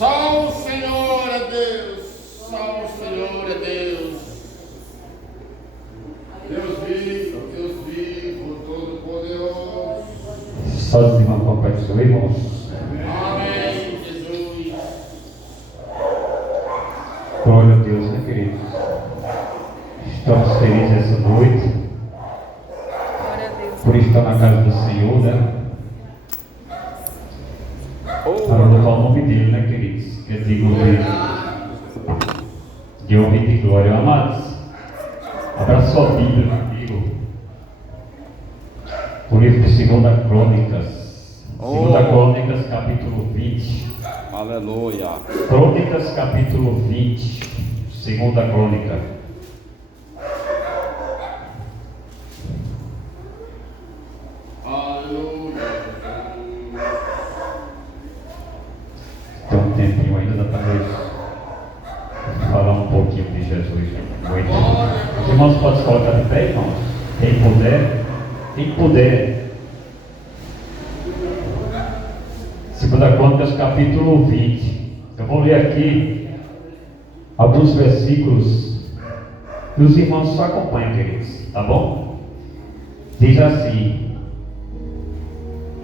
Só o Senhor é Deus. Só o Senhor é Deus. Deus vivo, todo-poderoso. Só os irmãos com a paz do Senhor, irmãos. Amém, Jesus. Glória a Deus, né, queridos? Estamos felizes essa noite. Por estar na casa do Senhor, né? Para louvar o nome dele, né, queridos? Que é digno de honra e de glória. Amados, abra sua Bíblia comigo. O livro de 2 Crônicas. 2 Crônicas, capítulo 20. Aleluia. Crônicas, capítulo 20. 2 Crônica. Tem um tempinho ainda, dá para falar um pouquinho de Jesus. Muito. Os irmãos podem se colocar de pé, irmãos? Quem puder. Quem puder. 2 Crônicas, capítulo 20. Eu vou ler aqui alguns versículos e os irmãos só acompanham, queridos, tá bom? Diz assim,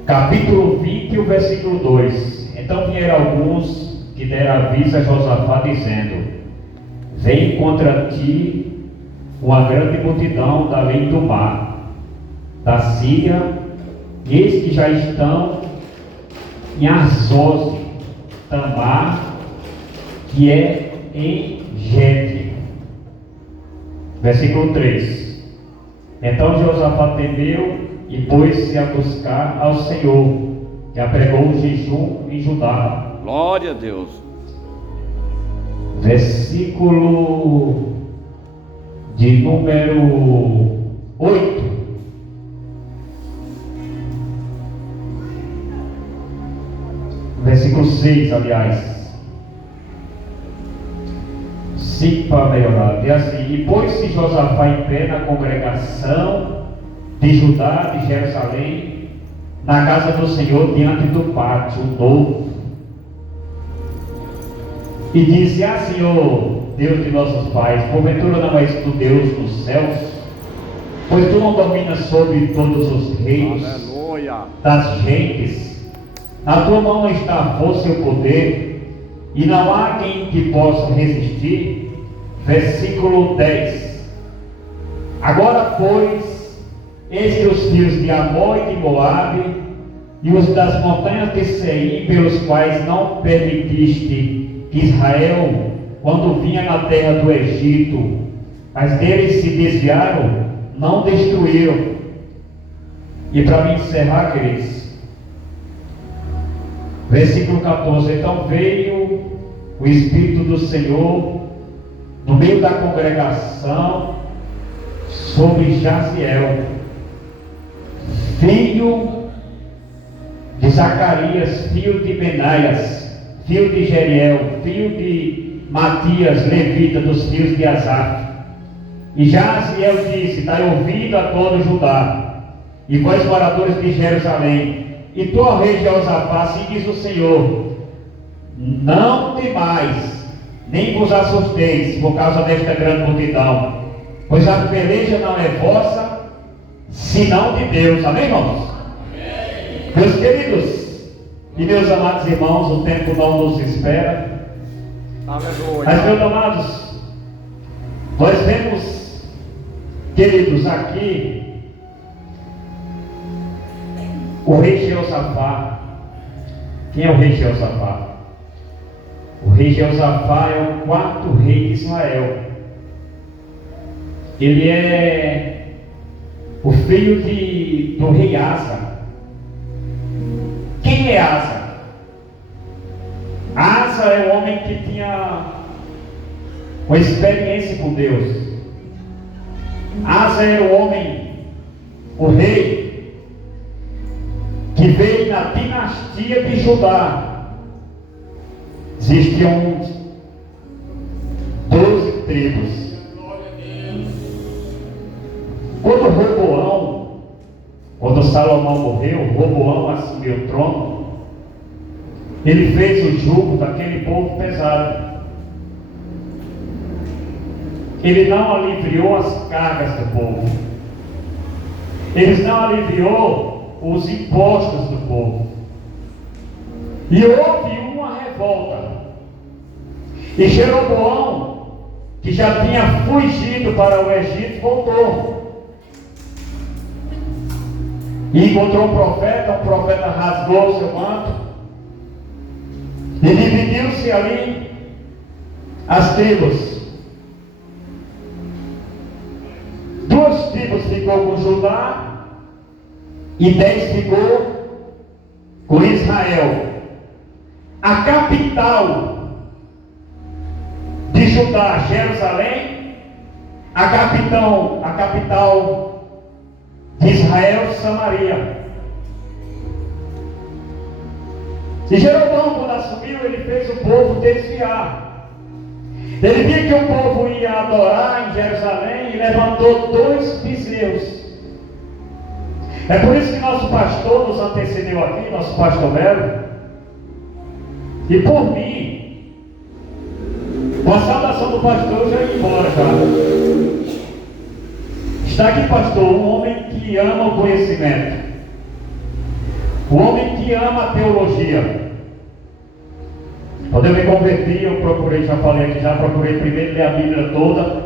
capítulo 20, o versículo 2. Então vieram alguns que deram aviso a Josafá, dizendo: vem contra ti uma grande multidão da além do mar, da Síria, e eis que já estão em Azoze, Tamar, que é em Gede. Versículo 3. Então Josafá temeu e pôs-se a buscar ao Senhor, e apregou o jejum em Judá. Glória a Deus. Versículo de número 8. Versículo 6, aliás. 5 para melhorar. E assim, e pôs-se Josafá em pé na congregação de Judá, de Jerusalém, na casa do Senhor, diante do pátio novo, e disse: Senhor, Deus de nossos pais, porventura não és tu Deus dos céus? Pois tu não dominas sobre todos os reinos. Aleluia. Das gentes. Na tua mão está a força e o poder, e não há quem te possa resistir. Versículo 10. Agora, pois, eis que os filhos de Amor e de Moabe, e os das montanhas de Seir, pelos quais não permitiste que Israel, quando vinha na terra do Egito, mas deles se desviaram, não destruíram. E para me encerrar, queridos, versículo 14. Então veio o Espírito do Senhor no meio da congregação sobre Jaziel, filho de Zacarias, filho de Benaias, filho de Jeriel, filho de Matias, levita, dos filhos de Asaf. E Jaziel disse: dai ouvido a todo Judá, e vós moradores de Jerusalém, e tu, ó rei Josafá, assim diz o Senhor: não temais, nem vos assusteis por causa desta grande multidão, pois a peleja não é vossa, senão de Deus. Amém, irmãos? Amém. Meus queridos e meus amados irmãos, o tempo não nos espera. Aleluia. Mas, meus amados, nós vemos, queridos, aqui o rei Jeosafá. Quem é o rei Jeosafá? O rei Jeosafá é o quarto rei de Israel. Ele é o filho do rei Asa. Quem é Asa? Asa é o homem que tinha uma experiência com Deus. Asa era o homem, o rei, que veio na dinastia de Judá. Existiam 12 tribos. Quando Salomão morreu, Roboão assumiu o trono. Ele fez o jugo daquele povo pesado. Ele não aliviou as cargas do povo. Ele não aliviou os impostos do povo. E houve uma revolta. E Jeroboão, que já tinha fugido para o Egito, voltou. E encontrou o profeta rasgou o seu manto. E dividiu-se ali as tribos. 2 tribos ficou com Judá e 10 ficou com Israel. A capital de Judá, Jerusalém. A capital de Israel, Samaria. E Jeroboão, quando assumiu, ele fez o povo desviar. Ele viu que o povo ia adorar em Jerusalém e levantou 2 bezerros. É por isso que nosso pastor nos antecedeu aqui, nosso pastor Melo. E por mim, com a saudação do pastor, eu já ia embora já. Está aqui, pastor, um homem que ama o conhecimento. O homem que ama a teologia. Quando eu me converti, eu procurei, já falei aqui, já procurei primeiro ler a Bíblia toda,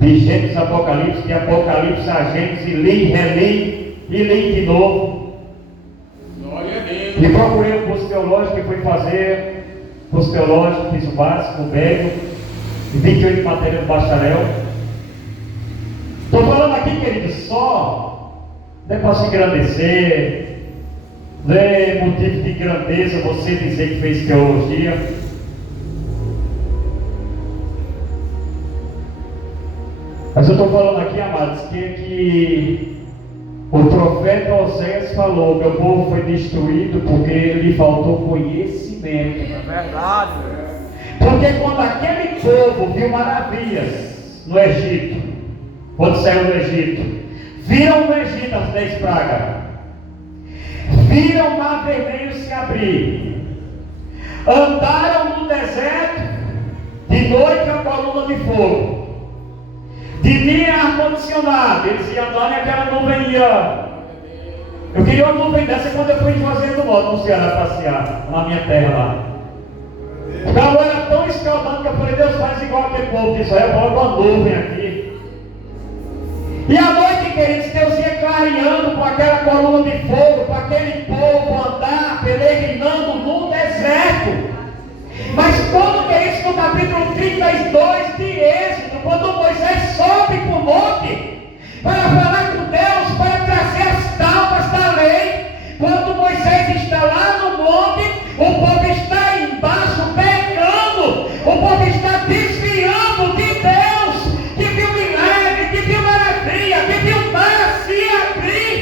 de Gênesis a Apocalipse, de Apocalipse a Gênesis, e li, reli, e li de novo. Glória a Deus. E procurei o curso teológico que fui fazer, curso teológico, fiz o básico, o médio, e 28 matérias do bacharel. Estou falando aqui, querido, só não é para se engrandecer, não é motivo de grandeza você dizer que fez teologia. Mas eu estou falando aqui, amados, que o profeta Oséias falou: meu povo foi destruído porque lhe faltou conhecimento. É verdade. Porque quando aquele povo viu maravilhas no Egito, quando saiu do Egito, viram no Egito as 10 pragas, viram o mar vermelho se abrir, andaram no deserto, de noite a coluna de fogo, de dia ar-condicionado, eles iam andando e aquela nuvem ia. Eu queria uma nuvem dessa quando eu fui fazendo moto no Ceará passear, na minha terra lá. O calor era tão escaldante que eu falei: Deus, faz igual aquele povo de Israel, bota uma nuvem aqui. E à noite, queridos, Deus ia clareando com aquela coluna de fogo, para aquele povo andar, peregrinando no deserto. Mas como que é isso no capítulo 32 de Êxodo, quando Moisés sobe para o monte, para falar com Deus, para trazer as tábuas da lei, quando Moisés está lá no monte, o povo está embaixo pecando, o povo está desviando de Deus, que viu milagre, que viu maravilha, que viu o mar se abrir.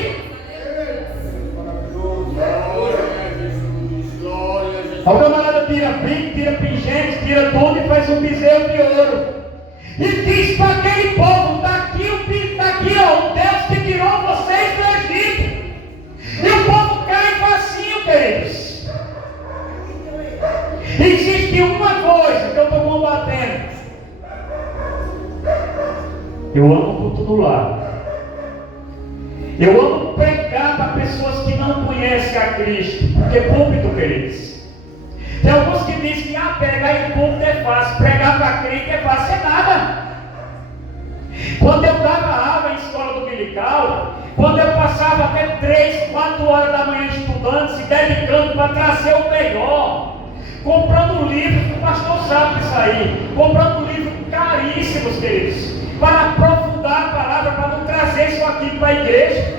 O camarada tira brinco, tira pingentes, tira tudo e faz um bezerro de ouro. E diz para aquele povo: está aqui, ó, o Deus que tirou vocês do Egito. E o povo cai facinho, queridos. Existe uma coisa que eu estou combatendo. Eu amo o culto do lar. Eu amo pregar para pessoas que não conhecem a Cristo. Porque púlpito, queridos, tem alguns que dizem que pregar em púlpito é fácil, pregar para crente é fácil, é nada. Quando eu dava aula em escola dominical, quando eu passava até 3, 4 horas da manhã estudando, se dedicando para trazer o melhor, comprando livros, o pastor sabe disso aí, comprando livros caríssimos, queridos, para aprofundar a palavra, para não trazer isso aqui para a igreja.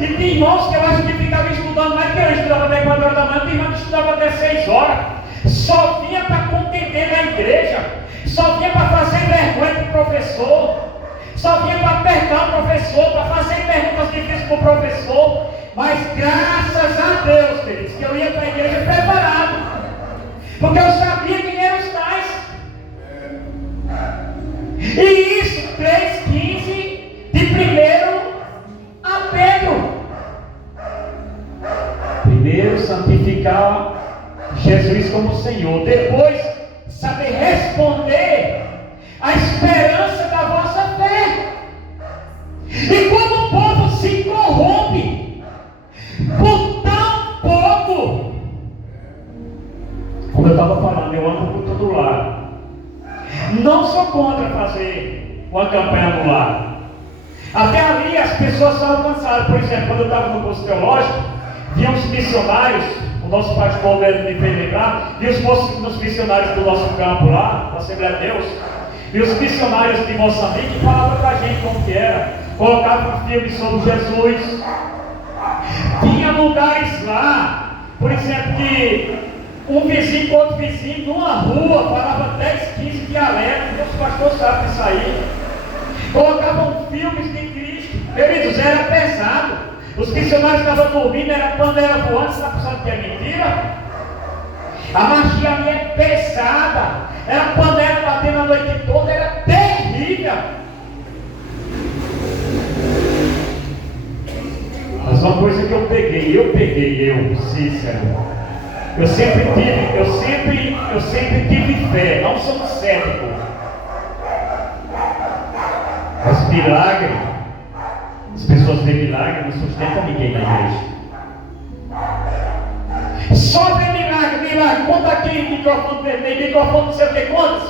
E tem irmãos que eu acho que ficavam estudando mais que eu estudava até 4 horas da manhã, tem irmãos que estudavam até 6 horas, só vinha para contender na igreja, só vinha para fazer vergonha para o professor, só vinha para apertar o professor, para fazer perguntas difíceis para o professor. Mas graças a Deus, queridos, que eu ia para a igreja preparado, porque eu sabia quem eram os tais. E isso, 3,15 de 1 a Pedro. Primeiro, santificar Jesus como Senhor. Depois, saber responder à esperança da vossa fé. E como o povo se corrompe por tão pouco. Como eu estava falando, eu ando por todo lado. Não sou contra fazer uma campanha no lar. Até ali as pessoas são alcançadas. Por exemplo, quando eu estava no curso teológico, vinham os missionários, o nosso pastor me fez lembrar, e os missionários do nosso campo lá, da Assembleia de Deus, e os missionários de Moçambique falavam para a gente como que era, colocavam filmes sobre Jesus. Tinha lugares lá, por exemplo, que um vizinho com outro vizinho, numa rua, falava 10, 15 dialetos, os pastores sabem disso aí. Colocavam filmes de Cristo, queridos, era pesado. Os missionários estavam dormindo, era panela voando, você está pensando que é mentira? A magia ali é pesada, era panela batendo a noite toda, era terrível. Mas uma coisa que eu peguei, Cícero. Eu sempre tive fé, não sou cético. Mas milagre, as pessoas veem milagre, não sustentam ninguém na igreja. Só vê milagre, conta aqui, microfone vermelho, microfone não sei o que, conta.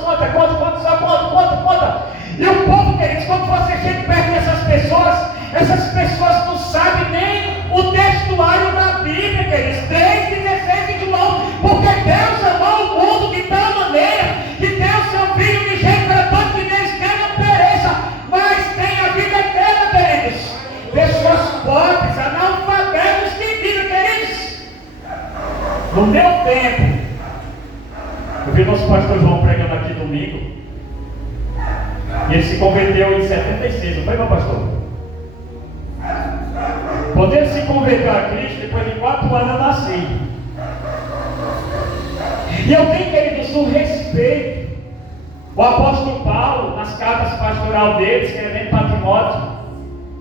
E o povo, queridos, quando você chega perto dessas pessoas não sabem nem o textuário da Bíblia, queridos, 3,16 de João, porque Deus amou o mundo de tal maneira que deu seu Filho unigênito para todos que neles não pereça, mas tenha a vida eterna, queridos. Pessoas pobres, analfabetos de Bíblia, queridos. No meu tempo, eu vi nosso pastor João pregando aqui domingo, e ele se converteu em 76, não foi, meu pastor? Quando ele se converteu a Cristo, depois de 4 anos eu nasci. E eu tenho, queridos, um respeito. O apóstolo Paulo, nas cartas pastoral dele, escrevendo para Timóteo,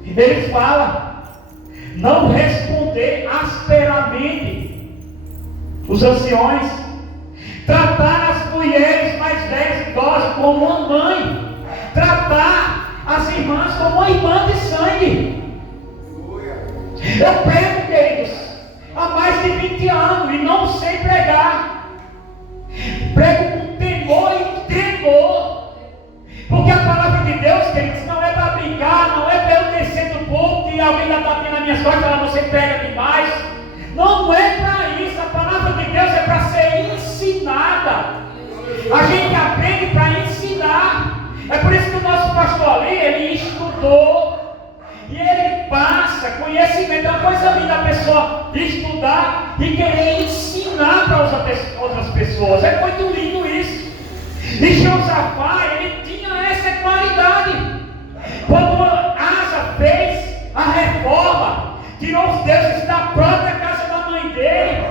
ele fala: não responder asperamente os anciões, tratar as mulheres mais velhas e idosas como uma mãe, tratar as irmãs como uma irmã de sangue. Eu prego, queridos, há mais de 20 anos e não sei pregar. Prego com temor e tremor, porque a palavra de Deus, queridos, não é para brincar, não é para eu descer do púlpito e alguém dar tapinha nas minhas costas e falar: você prega demais. Não é para isso. A palavra de Deus é para ser ensinada. A gente aprende para ensinar. É por isso que o nosso pastor ali, ele estudou e ele passa conhecimento. É uma coisa linda a pessoa estudar e querer ensinar para outras pessoas. É muito lindo isso. E Josafá, ele tinha essa qualidade. Quando Asa fez a reforma, tirou os deuses da própria casa da mãe dele.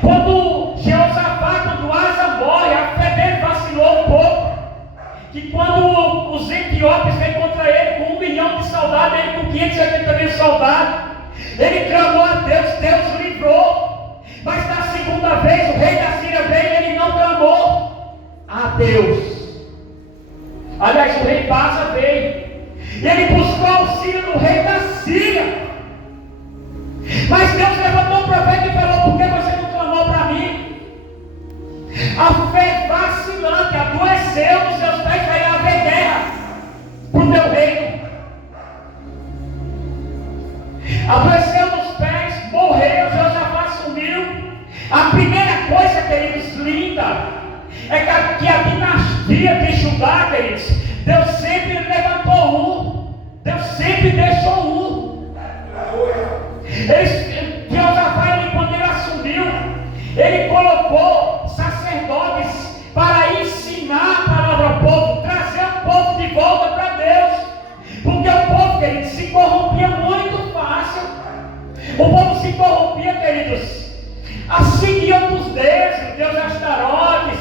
Quando Asa morre, a fé dele vacilou um pouco. Que quando os etíopes vêm contra ele com 1 milhão de soldados, ele com 580 mil soldados, ele clamou a Deus, Deus o livrou. Mas na segunda vez o rei da Síria veio e ele não clamou a Deus. Aliás, o rei Baasa veio e ele buscou auxílio do rei da Síria. Mas Deus levantou um profeta e falou: por que você não clamou para mim? A fé vacilante adoeceu nos seus pés, vai haver guerra para o teu reino. Adoeceu nos pés, morreu, Josafá sumiu. A primeira coisa, queridos, linda, é que a dinastia de Judá, queridos, Deus sempre levantou um, Deus sempre deixou um. Josafá, quando ele assumiu, ele colocou sacerdotes para ensinar a palavra ao povo, trazer o povo de volta para Deus, porque o povo, queridos, se corrompia muito fácil. O povo se corrompia, queridos, a seguir outros deuses, Deus Astarotes,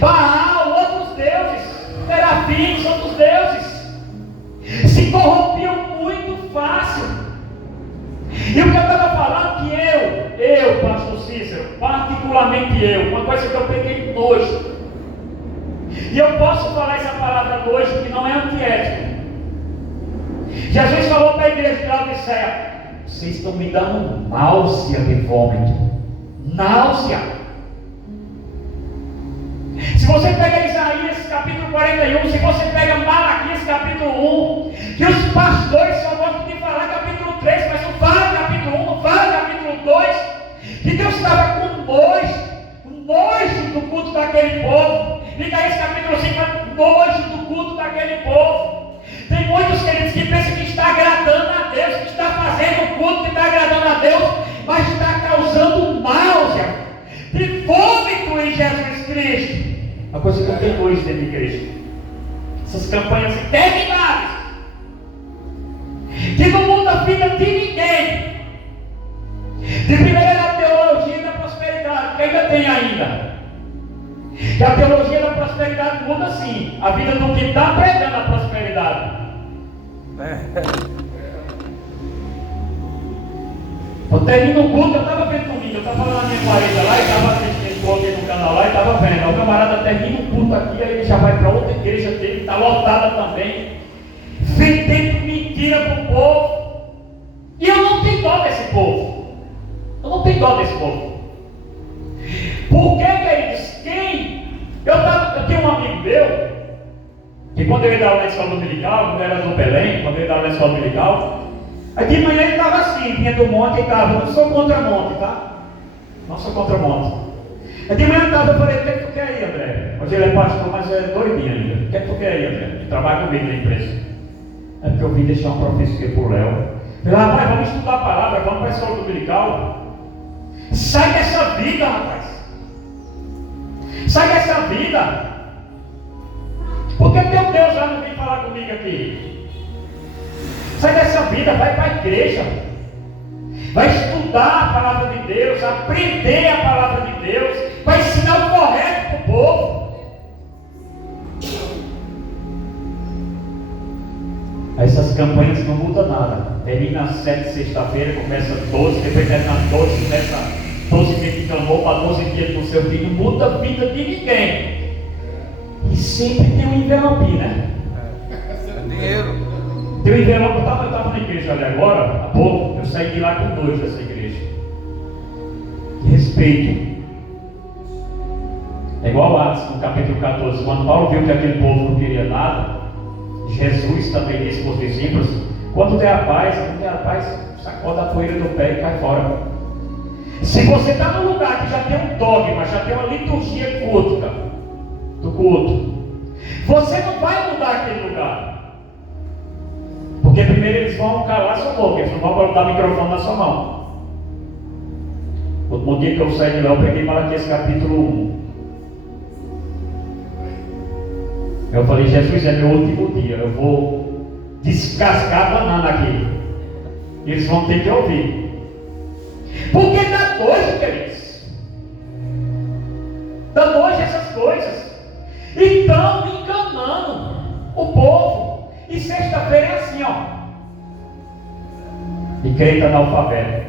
Baal, outros deuses, Serafins, outros deuses, se corrompiam muito fácil. E o que eu estava falando, que eu pastor Cícero, particularmente eu, uma coisa que eu peguei nojo, e eu posso falar essa palavra nojo que não é antiético. Jesus falou para a igreja de Laodiceia: vocês estão me dando náusea de vômito. Náusea. Se você pega Isaías capítulo 41, se você pega Malaquias capítulo 1, que os pastores só gostam de falar capítulo 3, mas não fala capítulo 1, não fala capítulo 2, que Deus estava com nojo do culto daquele povo. Micaías capítulo 5, nojo do culto daquele povo. Tem muitos queridos que pensam que está agradando a Deus, que está fazendo o culto que está agradando a Deus, mas está causando náusea de vômito em Jesus Cristo. Uma coisa que eu tenho hoje dentro de igreja, essas campanhas intermináveis, que não muda a vida de ninguém. De primeira é a teologia da prosperidade, que ainda tem ainda. Que a teologia da prosperidade muda sim a vida do que está pregando a prosperidade. Quando termina o culto, eu estava vendo um vídeo, eu estava lá na minha parede lá, e estava assistindo, coloquei no canal lá e estava vendo. O camarada termina o culto aqui, aí ele já vai para outra igreja dele, está lotada também, vendendo mentira para o povo. E eu não tenho dó desse povo. Eu não tenho dó desse povo. Por que, queridos? Eu tinha um amigo meu, que quando eu ia dar aula na escola dominical, quando eu era do Belém, quando eu ia dar aula na escola dominical, aí de manhã ele estava assim, vinha do monte e estava, não sou contra monte, tá? Não sou contra monte. Aí de manhã ele estava, eu falei: o que é que tu quer aí, André? Hoje ele é pastor, mas é doidinho ainda. O que é que tu quer aí, André? Ele trabalha comigo na empresa. É porque eu vim deixar uma profecia para o Léo. Falei: rapaz, vamos estudar a palavra, vamos para a escola dominical. Sai dessa vida, rapaz. Sai dessa vida. Porque teu Deus já não vem falar comigo aqui. Sai dessa vida, vai para a igreja. Vai estudar a palavra de Deus, aprender a palavra de Deus, vai ensinar o correto para o povo. Essas campanhas não mudam nada. Termina 7 sexta-feira, começa 12, depois termina 12, começa 12 dias que clamou para 12 dias do seu filho. Não muda a vida de ninguém. E sempre tem um envelope, né? Dinheiro. Tem um envelope. Eu estava na igreja ali agora, há pouco. Eu saí de lá com 2 dessa igreja. Respeito. É igual Atos, no capítulo 14. Quando Paulo viu que aquele povo não queria nada, Jesus também disse para os discípulos: quando der a paz, sacode a poeira do pé e cai fora. Se você está num lugar que já tem um dogma, já tem uma liturgia cultica do culto, você não vai mudar aquele lugar. Porque primeiro eles vão calar sua boca, eles não vão botar o microfone na sua mão. O último dia que eu saí de lá, eu peguei Malaquias capítulo 1. Eu falei: Jesus, é meu último dia, eu vou descascar a banana aqui. Eles vão ter que ouvir. Porque dá nojo, queridos. Dá nojo essas coisas. Então, enganando o povo. E sexta-feira é assim, ó. E crente analfabeto.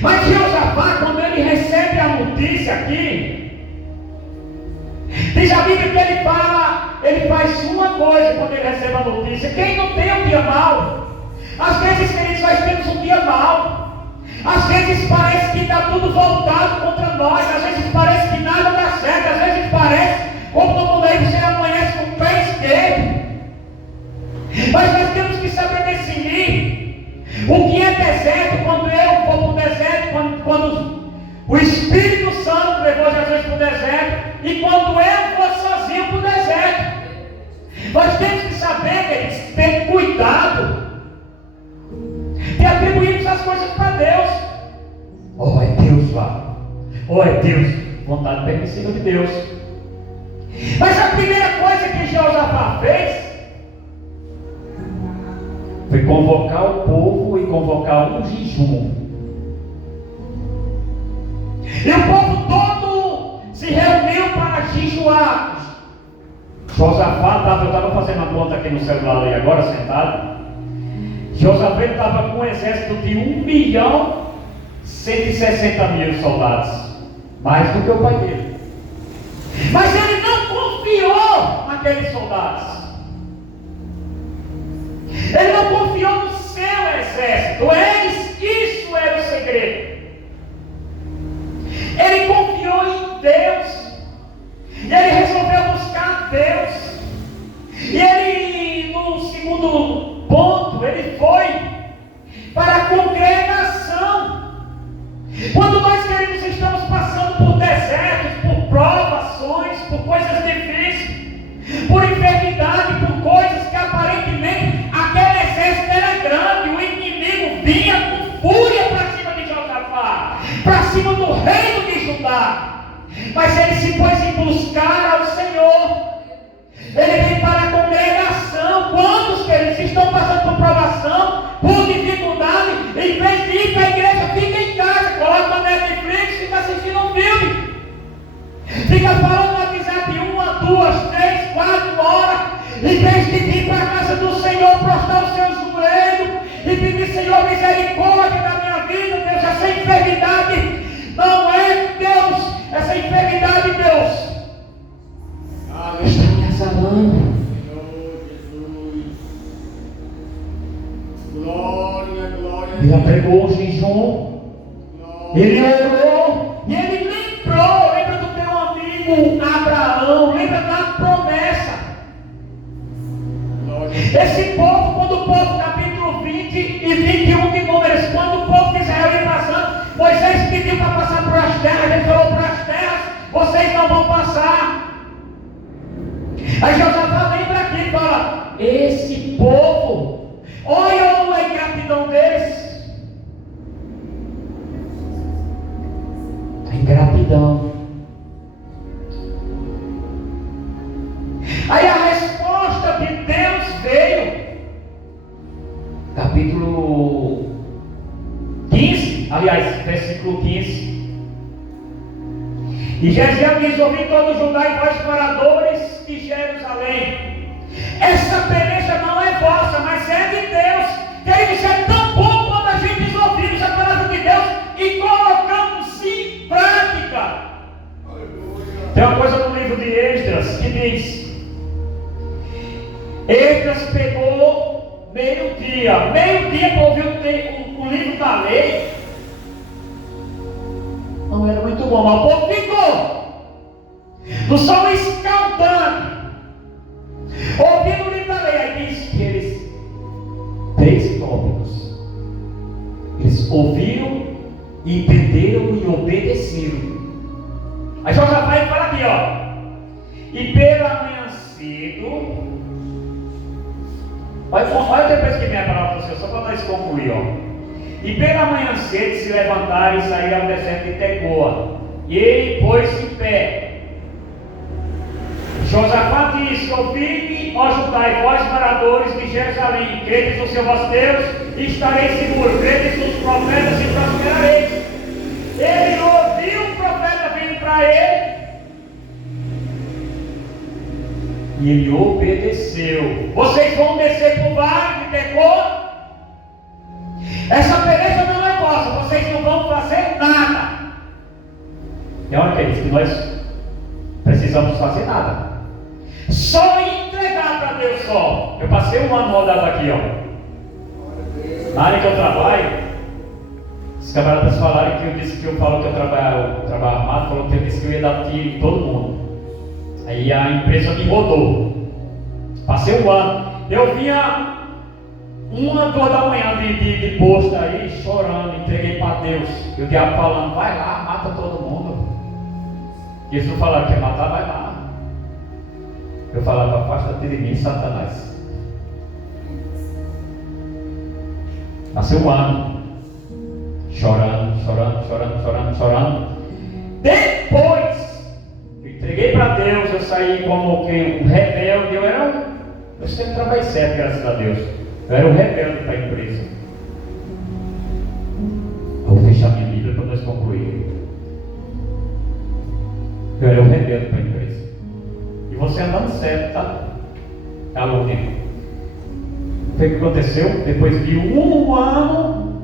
Mas Jeosafá, quando ele recebe a notícia aqui, diz a Bíblia que ele faz uma coisa quando ele recebe a notícia. Quem não tem um dia mau? Às vezes, queridos, nós temos um dia mau. Às vezes parece que está tudo voltado contra nós. Às vezes parece que nada dá certo. Às vezes parece como no mundo aí você amanhece com o pé esquerdo. Mas nós temos que saber definir o que é deserto. Quando eu vou para o deserto, quando o Espírito Santo levou Jesus para o deserto, e quando eu vou sozinho para o deserto. Nós temos que saber, queridos, ter cuidado de atribuirmos as coisas para Deus. Oh, é Deus lá. Oh, é Deus. Vontade permissiva de Deus. Mas a primeira coisa que Jeosafá fez foi convocar o povo e convocar um jejum. E o povo todo se reuniu para jejuar. Josafá eu estava fazendo a conta aqui no celular ali agora, sentado. Josafá estava com um exército de 1.100.000 160 mil soldados, mais do que o pai dele. Mas ele não confiou naqueles soldados. Ele não confiou no seu exército. Isso era o segredo. Ele confiou em Deus. E ele resolveu buscar Deus. E ele, no segundo ponto, ele foi para a congregação. Quando nós queremos, estamos passando por desertos, por provações, por coisas difíceis, por enfermidade, por coisas que aparentemente aquele exército era grande, o inimigo vinha com fúria para cima de Josafá, para cima do reino de Judá. Mas ele se pôs em buscar ao Senhor. Ele vem para a congregação. Quantos que eles estão passando por provação, por dificuldade, em vez de ir para a igreja, fica em casa, coloca na Netflix, fica assistindo um filme, fica falando no WhatsApp 1, 2, 3, 4 horas, em vez de vir para a casa do Senhor, prostrar os seus joelhos e pedir: Senhor, misericórdia da minha vida, Deus, essa enfermidade não é Deus, essa enfermidade, Deus, está me assalando. Senhor Jesus. Glória, glória. Ele pregou o jejum, ele orou, e ele lembrou. Lembra do teu amigo Abraão, lembra da promessa. Esse povo, quando o povo, capítulo 20 e 21 de Números, quando o povo de Israel ia passando, Moisés pediu para passar por as terras. Ele falou: para as terras vocês não vão passar. Aí Josafá lembra aqui e fala: esse povo, olha a ingratidão deles. A ingratidão. Aí a resposta de Deus veio. Capítulo 15, aliás, versículo 15. E Jezreel diz: ouvi todo Judá e vós moradores de Jerusalém, essa peleja não é vossa, mas é de Deus. Queridos, é tão bom quando a gente ouvimos a palavra de Deus e colocamos em prática. Tem uma coisa no livro de Esdras que diz: Esdras pegou meio-dia para ouvir o livro da lei. Não era muito bom, mas o povo ficou no sol escaldante, ouvindo o livro da lei. Aí diz que eles, 3 tópicos, eles ouviram, entenderam e obedeceram. Aí Josafá fala aqui, ó: e pela manhã cedo, olha depois que vem a palavra do Senhor, só para nós concluir, ó. E pela manhã cedo se levantaram e saíram ao deserto de Tecoa, e ele pôs-se em pé. Josafá disse: ouvi-me, ó Judá, e vós moradores de Jerusalém, credes no Senhor vosso Deus, e estareis seguros, credes nos profetas e prosperareis. Ele ouviu o profeta vindo para ele, e ele obedeceu. Vocês vão descer para o vale de Tecoa. Essa peleja não é vossa, vocês não vão fazer nada. E olha que é isso, que nós precisamos fazer nada, só entregar para Deus só. Eu passei um ano rodado aqui, ó, na área que eu trabalho. Os camaradas falaram que eu disse que eu falo que eu trabalho armado, falou que eu disse que eu ia dar tiro em todo mundo. Aí a empresa me rodou. Passei um ano, eu vinha 1, 2 da manhã de posto aí, chorando, entreguei para Deus. E o diabo falando: vai lá, mata todo mundo. E eles não falaram que ia matar, vai lá. Eu falava: afasta-te de mim, Satanás. Passei um ano, chorando. Depois, eu entreguei para Deus, eu saí como que um rebelde. Eu sempre trabalhei certo, graças a Deus. Eu era um rebelde para a empresa. Vou fechar minha Bíblia para nós concluir. Eu era um rebelde para a empresa. E você andando certo, tá? Alô, tempo. O que aconteceu? Depois de um ano,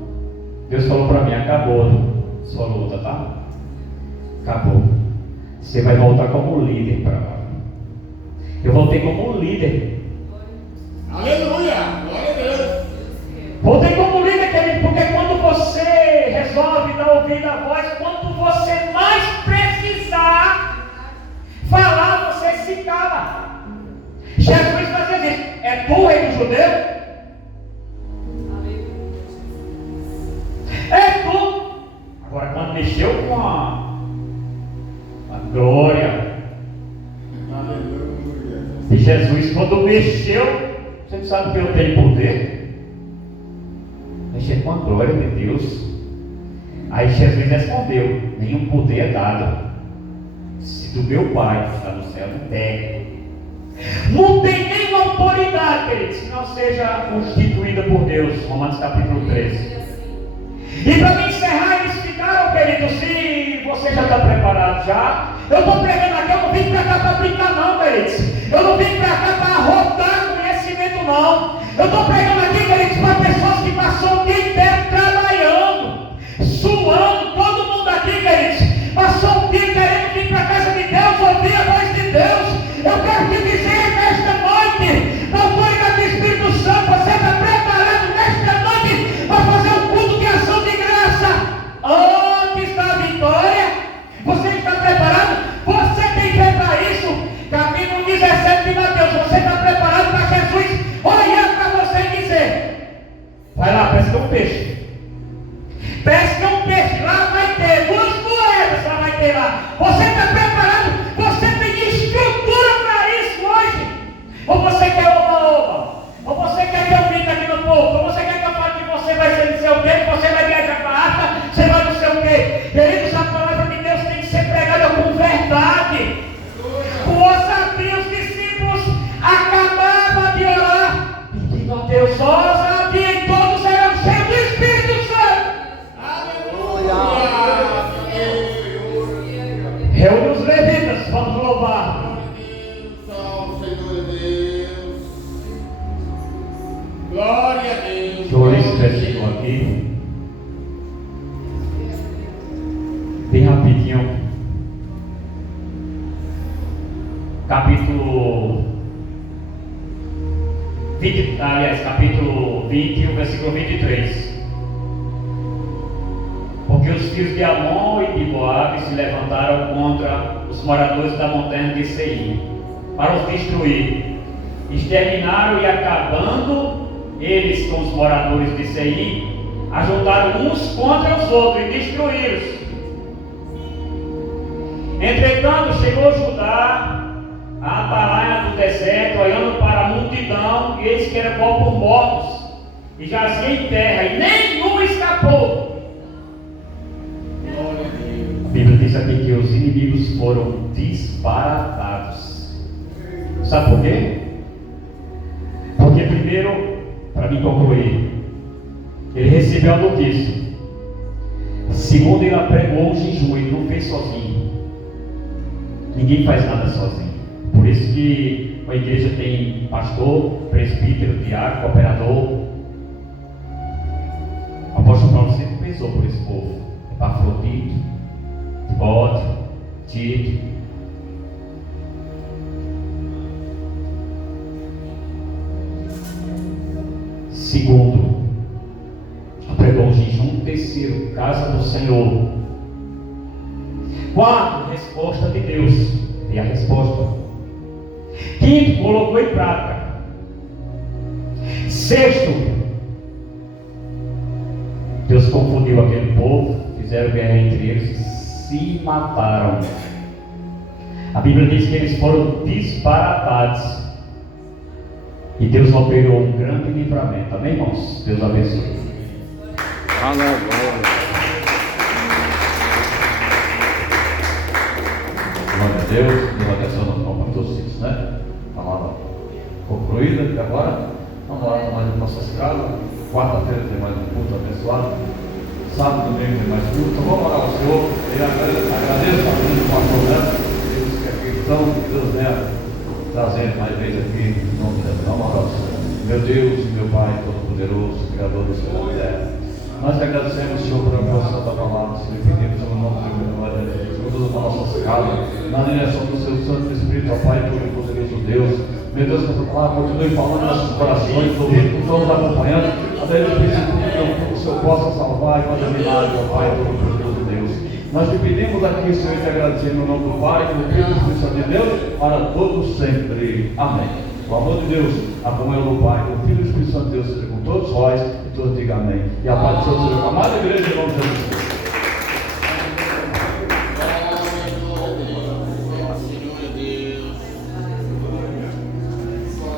Deus falou para mim: acabou. sua luta, tá? Acabou. Você vai voltar como líder para lá. Eu voltei como líder. Aleluia! Glória a Deus! Voltei como líder, querido, porque quando você resolve dar ouvido à voz, quando você mais precisar falar, você se cala. Jesus fazia isso. É tu, rei do judeu? É tu. Agora, quando mexeu com a glória, Aleluia! e Jesus, quando mexeu, você não sabe que eu tenho poder? Mexer com a glória de Deus. Aí Jesus respondeu: nenhum poder é dado, se do meu Pai que está no céu não tem. Não tem nenhuma autoridade, queridos, que não seja constituída por Deus. Romanos capítulo 13. E para me encerrar, eles ficaram, queridos, se você já está preparado já. Eu estou pregando aqui, eu não vim para cá para brincar não, queridos. Eu não vim para cá para arrotar conhecimento não. Eu estou pregando aqui, queridos, para pessoas que passou o dia inteiro trabalhando, suando, todo mundo aqui, queridos, passou o dia querendo vir para a casa de Deus, ouvir a voz de Deus. Eu quero te dizer nesta noite, na autoridade do Espírito Santo, você está preparado nesta noite para fazer um culto de ação de graça antes da vitória? Você está preparado? Você tem fé para isso? Capítulo 17 de Mateus, você está preparado para Jesus olhar para você e dizer: vai lá, pesca um peixe. Pesca um peixe, lá vai ter 2 moedas, lá vai ter lá. Você está preparado? Você tem estrutura para isso hoje? Ou você quer oba-oba? Ou você quer que eu grite aqui no povo? Ou você quer que eu fale que você vai ser não sei o quê, que você vai viajar para a África, você vai não sei o quê? Queridos, a palavra de Deus tem que ser pregada com verdade. Ousadia, os discípulos acabavam de orar, pedindo a Deus ousadia, e todos eram cheios do Espírito Santo. Reúne os levitas, vamos louvar. Ao Senhor Deus. Glória a Deus. Deixa eu ler esse versículo aqui, bem rapidinho. Capítulo 20, capítulo 20, o versículo 23. Porque os filhos de Amon e de Moabe se levantaram contra os moradores da montanha de Seir, para os destruir. Exterminaram e, acabando eles com os moradores de Seir, ajuntaram uns contra os outros e destruíram-os. Entretanto, chegou Judá a atalaia do deserto, olhando para a multidão, e eles que eram por mortos, e jazia em terra, e nenhum escapou. A Bíblia diz aqui que os inimigos foram disparatados. Sabe por quê? Porque primeiro, para me concluir, ele recebeu a notícia. Segundo, ele pregou um jejum, ele não fez sozinho. Ninguém faz nada sozinho. Por isso que a igreja tem pastor, presbítero, diácono, cooperador. O apóstolo Paulo sempre pensou por esse povo. Epafrodito, Timóteo, Tito. Segundo, pregou o jejum. Terceiro, casa do Senhor. Quarto, resposta de Deus. E a resposta. Quinto, colocou em prática. Sexto, Deus confundiu aquele povo, fizeram guerra entre eles e se mataram. A Bíblia diz que eles foram disparatados. E Deus operou um grande livramento. Amém, irmãos? Deus abençoe. Aleluia. Glória a Deus, Deus abençoe para todos isso, né? Palavra concluída, e agora vamos orar mais a nossa escala. Quarta-feira tem mais um culto abençoado. Sábado, domingo tem mais culto. Vamos orar ao Senhor. Eu agradeço a Deus do pastor Neto, eles que aqui estão, Deus, né? Trazendo mais vezes aqui em nome de Deus. Vamos orar ao Senhor. Meu Deus e meu Pai Todo-Poderoso, Criador do céu e da terra. Nós agradecemos, Senhor, por a porção da palavra, Senhor, e pedimos no nome do glória de Jesus, por todas as nossas casas, na direção do seu Santo Espírito, ó Pai, todo-poderoso Deus. Meu Deus, que a tua palavra continue falando nos nossos corações, ouvindo, todos acompanhando, até ele que o Senhor possa salvar e fazer milagre, ó Pai, todo-poderoso Deus. Nós te pedimos aqui, Senhor, e te agradecemos no nome do Pai, do Filho e do Espírito Santo de Deus, para todos sempre. Amém. O amor de Deus, a comunhão do Pai, do Filho e do Espírito Santo de Deus, seja com todos vós, e todos digam amém. E a paz do Senhor seja com a amada igreja, em nome de Jesus.